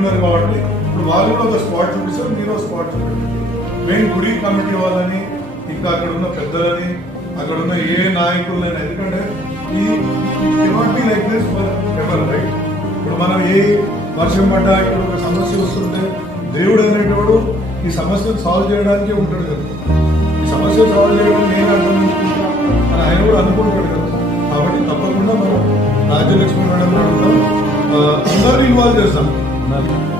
ఉన్నారు కాబట్టి ఇప్పుడు వాళ్ళు కూడా ఒక స్పాట్ చూపిస్తారు మీరు స్పాట్ చూపిస్తారు మేము గుడి కమిటీ వాళ్ళని ఇంకా అక్కడ ఉన్న పెద్దలని అక్కడ ఉన్న ఏ నాయకులైనా ఎందుకంటే ఈ లైక్ దిస్ ఎవర్ రైట్ ఇప్పుడు మనం ఏ వర్షం పడ్డా ఇప్పుడు ఒక సమస్య వస్తుంటే దేవుడు అనేటోడు ఈ సమస్యను సాల్వ్ చేయడానికే ఉంటాడు కదా. ఈ సమస్యను సాల్వ్ చేయడం నేను అర్థం అని ఆయన కూడా అనుకుంటాడు కదా. కాబట్టి తప్పకుండా మనం రాజ్యలక్ష్మి మేడం అందరూ ఇన్వాల్వ్ చేస్తాం. mother.